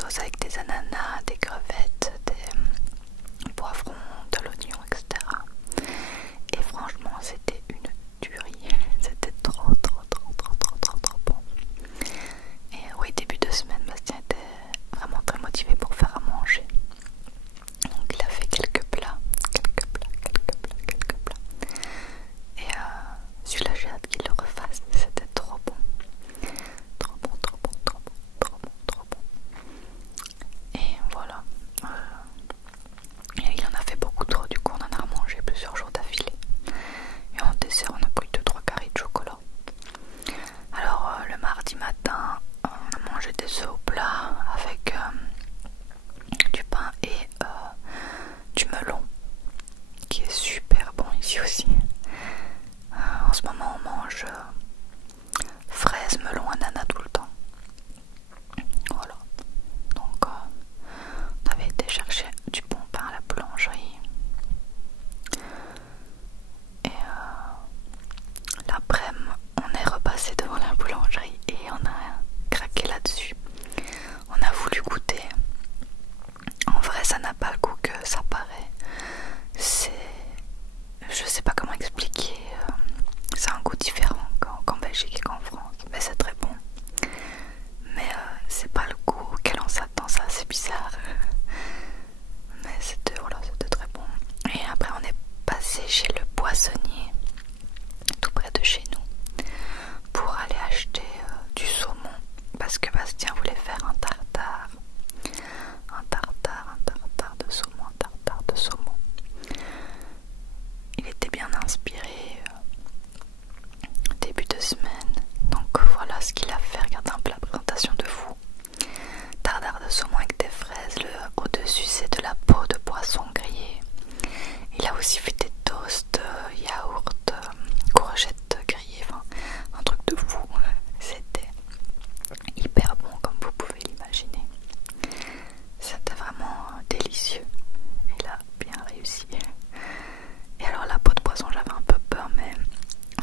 sauce avec des ananas, des crevettes, des poivrons, de l'oignon, etc. Et franchement c'était une tuerie, c'était trop bon. Et oui, début de semaine, Bastien était vraiment très motivé pour faire à manger. Donc il a fait quelques plats. Et celui-là j'ai hâte qu'il le refasse, c'était trop bon. Trop bon. Et voilà. Et il en a fait beaucoup trop, du coup on en a mangé plusieurs jours d'affilée. Et en dessert on a pris 2-3 carrés de chocolat. Alors le mardi matin on a mangé des œufs au plat avec du pain et du melon qui est super bon ici aussi. En ce moment on mange fraises, melon, ananas tout le temps. Voilà. Donc on avait été chercher du bon pain à la boulangerie. Et l'après-midi on est repassé devant la boulangerie et on a craqué là-dessus. On a voulu goûter. En vrai ça n'a pas le goût que ça paraît. Je sais pas comment expliquer. C'est un goût différent qu'en Belgique et qu'en France. Mais c'est très bon. Mais c'est pas le goût auquel on s'attend, ça c'est bizarre. Mais c'était très bon. Et après on est passé chez le poissonnier, tout près de chez nous, pour aller acheter du saumon. Parce que Bastien voulait faire un tartare de saumon. Il était bien inspiré début de semaine. Donc voilà ce qu'il a fait. Regardez un peu la présentation de vous. Tartare de saumon avec des fraises. Au-dessus c'est de la peau de poisson grillée. Il a aussi fait des toasts, yaourt, courgettes grillées. Enfin un truc de fou. C'était hyper bon comme vous pouvez l'imaginer. C'était vraiment délicieux. Il a bien réussi. Et alors la peau de poisson j'avais un peu peur, mais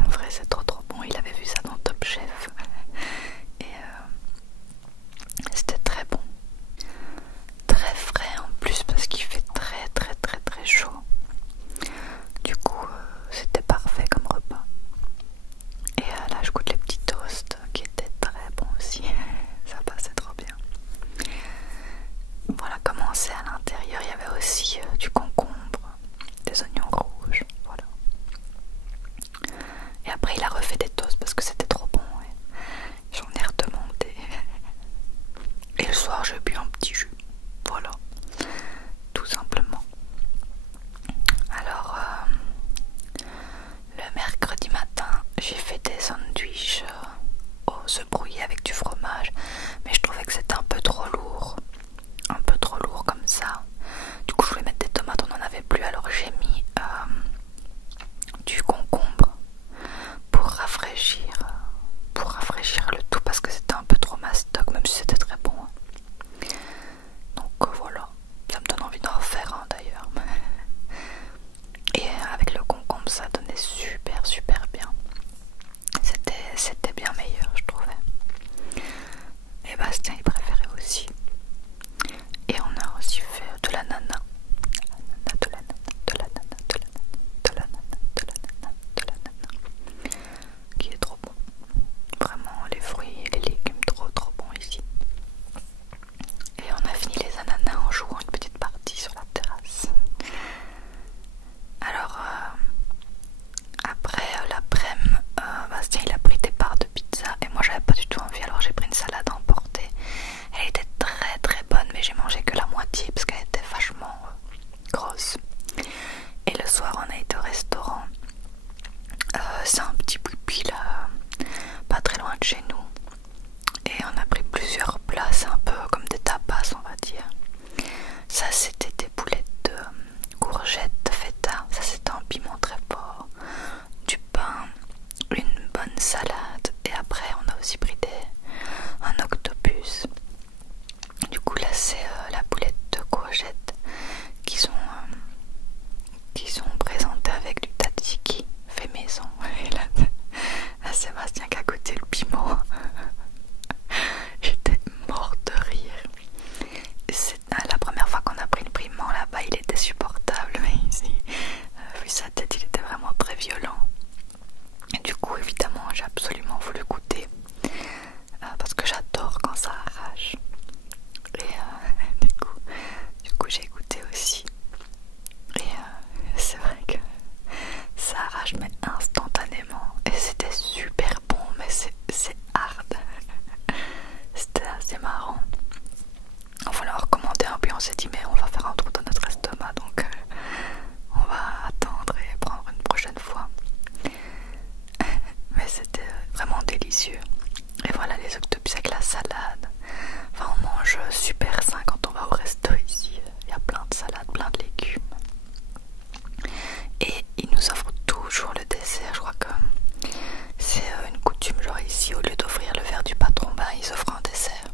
en vrai c'est trop bon. Il avait vu ça dans Top Chef. Et c'était très bon. Très frais en plus parce qu'il fait très chaud. Du coup c'était parfait comme repas. Et là je goûte les petits toasts qui étaient très bons aussi. Ça passait trop bien. Voilà comment c'est à l'intérieur. Il y avait aussi du concombre, des oignons rouges. Voilà. Et après il a refait des toasts parce que c'était trop bon. J'en ai redemandé. Et le soir j'ai bu un petit jus. Voilà. Tout simplement. Alors le mercredi matin j'ai fait des sandwichs aux œufs brouillés avec du fromage. Mais je trouvais que c'était un peu trop lourd. Un peu trop lourd comme ça. Du coup je voulais mettre des tomates, on n'en avait plus. Alors j'ai mis du concombre pour rafraîchir le tout parce que c'était un peu trop mastoc, même si c'était très bon. Donc voilà, ça me donne envie d'en refaire d'ailleurs. Et avec le concombre ça donnait super bien. C'était bien meilleur je trouvais. Et Bastien il préférait aussi. Et on a aussi fait de l'ananas. Qui est trop bon. Vraiment les fruits et les légumes trop bons ici. Et on a fini les ananas en jouant une petite partie sur la terrasse. Alors après l'après-midi, Bastien il a pris des parts de pizza et moi j'avais pas du tout envie, alors j'ai pris une salade emportée. Elle était très bonne, mais j'ai mangé que la moitié parce qu'elle était vachement grosse. Et le soir on a été au restaurant. C'est un petit boui là, pas très loin de chez nous. Et on a pris plusieurs plats, c'est un peu comme des tapas on va dire. Ça c'était des boulettes de courgettes feta, ça c'était un piment très fort, du pain, une bonne salade. Et après on a aussi pris un octopus. Du coup là c'est la boulette de courgettes qui sont présentées avec du tzatziki fait maison. Et là Sébastien qui a goûté le piment. J'étais morte de rire. il était supportable, mais ici, vu sa tête, il était vraiment très violent. Et du coup, évidemment, j'ai absolument voulu goûter parce que j'adore quand ça arrache. Et du coup, j'ai goûté aussi. Et c'est vrai que ça arrache mais instantanément. Et c'était super bon, mais c'est hard. C'était assez marrant. On va leur recommander un, puis on s'est dit mais on va faire un trou dans notre estomac, donc on va attendre et prendre une prochaine fois. Mais c'était vraiment délicieux. Et voilà les octopus avec la salade. Enfin, on mange super sain quand on va au resto ici. Il y a plein de salades, plein de légumes. Et ils nous offrent toujours le dessert. Je crois que c'est une coutume, genre ici, au lieu d'offrir le verre du patron, bah, ils offrent un dessert.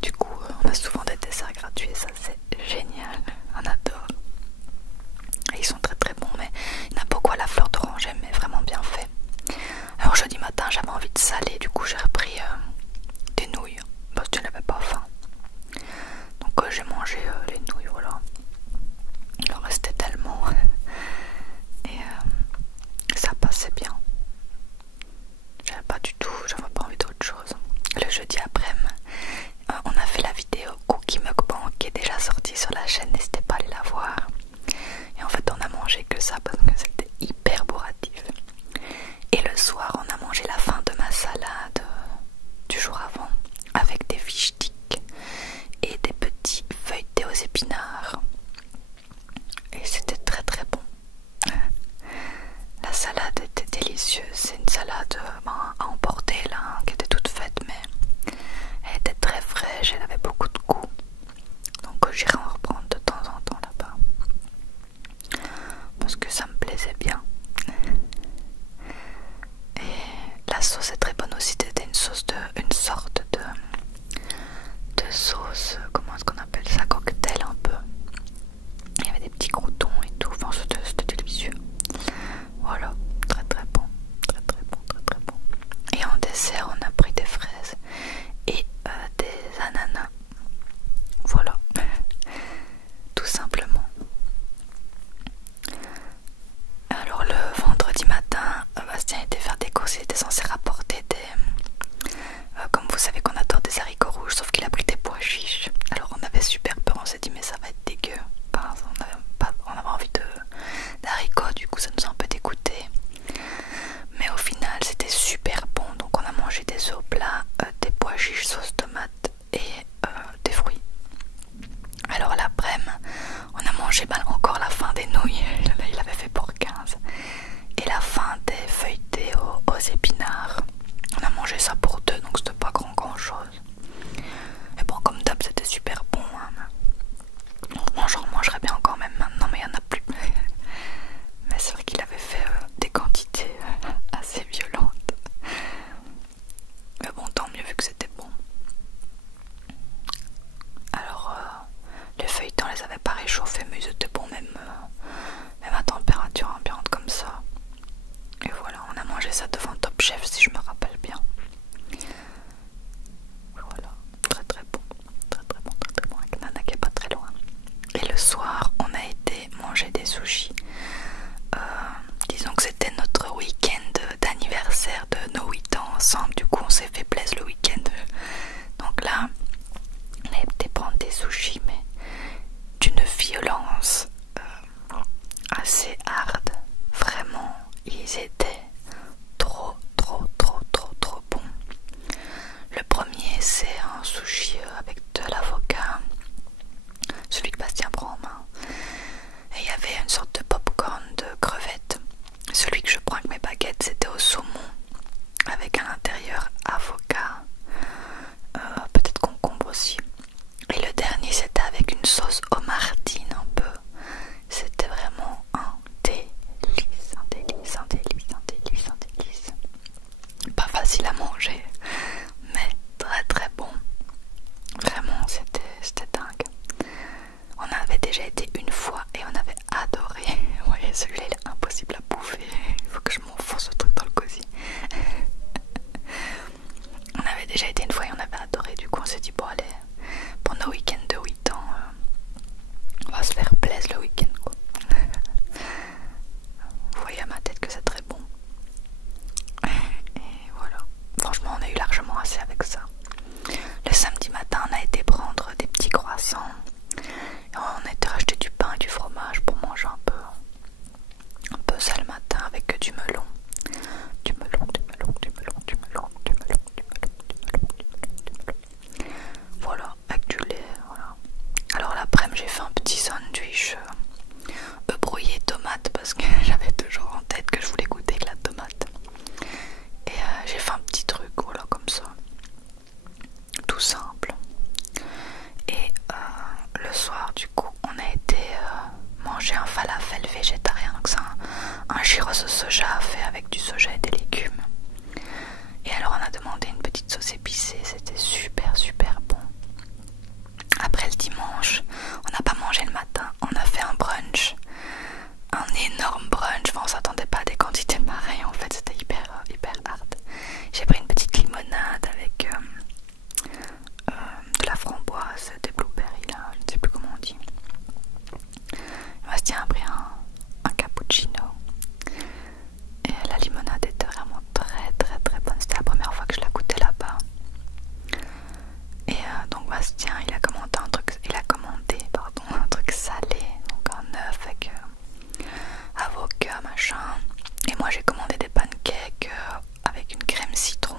Du coup, on a souvent des desserts gratuits et ça c'est génial. On adore. Et ils sont très très bons, mais il y en a beaucoup à la fleur d'oranger, mais vraiment bien fait. Alors jeudi matin, j'avais envie de saler, du coup j'ai repris des nouilles parce que je n'avais pas faim. Donc j'ai mangé les nouilles, voilà. Il en restait tellement et ça passait bien. J'avais pas envie d'autre chose. Le jeudi après-midi, on a fait la vidéo Cookie Mukbang qui est déjà sortie sur la chaîne, n'hésitez pas à aller la voir. Et en fait on a mangé que ça parce que c'était hyper bourratif. Et le soir on a mangé la fin de ma salade du jour avant avec des fish sticks et des petits feuilletés aux épinards. Et c'était très très bon. La salade était délicieuse, c'est une salade à emporter là, hein, qui était toute faite, mais elle était très fraîche, elle avait beaucoup de goût. Donc j'irai en reprendre de temps en temps là-bas. Parce que ça me plaisait bien. Et la sauce est très bonne aussi, c'était une sorte de sauce, comment est-ce qu'on appelle ça, cocktail un peu. Il y avait des petits croutons et tout, enfin c'était délicieux. Voilà, très très bon, très très bon, très très bon. Et en dessert, on a pris des fraises et des ananas. Voilà, tout simplement. Alors le vendredi matin, Bastien était faire des courses, il était censé rapporter des... comme vous savez qu'on adore des haricots rouges, sauf qu'il a pris des pois chiches. Alors on avait super peur, on s'est dit mais ça va être dégueu. Enfin, on avait envie d'haricots, du coup ça nous a un peu dégoûté. Mais au final c'était super bon, donc on a mangé des œufs plats, des pois chiches sauce tomate et des fruits. Alors l'après-midi, on a mangé encore la fin des nouilles, il avait fait pour 15. Et la fin des feuilletés aux épinards. On a mangé ça pour deux, donc c'était pas grand chose. Et bon, comme d'hab, c'était super bon. Hein. Donc j'en mangerais bien encore même maintenant, mais il n'y en a plus. Mais c'est vrai qu'il avait fait des quantités assez violentes. Mais bon, tant mieux vu que c'était bon. Alors, les feuilletons, on les avait pas réchauffés, mais ils étaient bons même deuxième j'ai fait un petit sandwich brouillé tomate parce que j'avais toujours en tête que je voulais goûter de la tomate. Et j'ai fait un petit truc voilà comme ça, tout simple. Et le soir du coup on a été manger un falafel végétarien, donc c'est un gyros au soja fait avec du soja et des légumes. Et alors on a demandé une petite sauce épicée, c'était super super bon. Après le dimanche, on n'a pas mangé le matin, on a fait un brunch, un énorme brunch, enfin, on s'attendait pas à des quantités pareilles en fait, c'était hyper hard. J'ai pris une petite limonade avec de la framboise, des blueberries là, je ne sais plus comment on dit. Bastien a pris un cappuccino et la limonade était vraiment très bonne, c'était la première fois que je la goûtais là-bas. Et donc Bastien il a commandé un truc salé, donc un œuf avec avocat machin, et moi j'ai commandé des pancakes avec une crème citron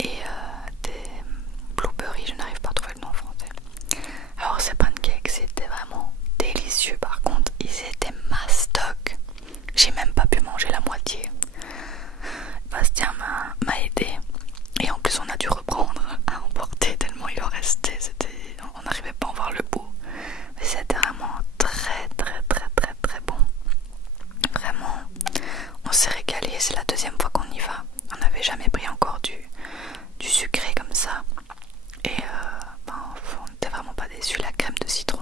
et des blueberries, je n'arrive pas à trouver le nom en français. Alors ces pancakes c'était vraiment délicieux, par contre ils étaient mastoc, j'ai même pas pu manger la moitié. Bastien m'a aidé et en plus on a dû reprendre à emporter tellement il en restait, on n'arrivait pas à en voir le bout, mais c'était vraiment très bon, vraiment on s'est régalé. C'est la deuxième fois qu'on y va, on n'avait jamais pris encore du sucré comme ça et on n'était vraiment pas déçus. La crème de citron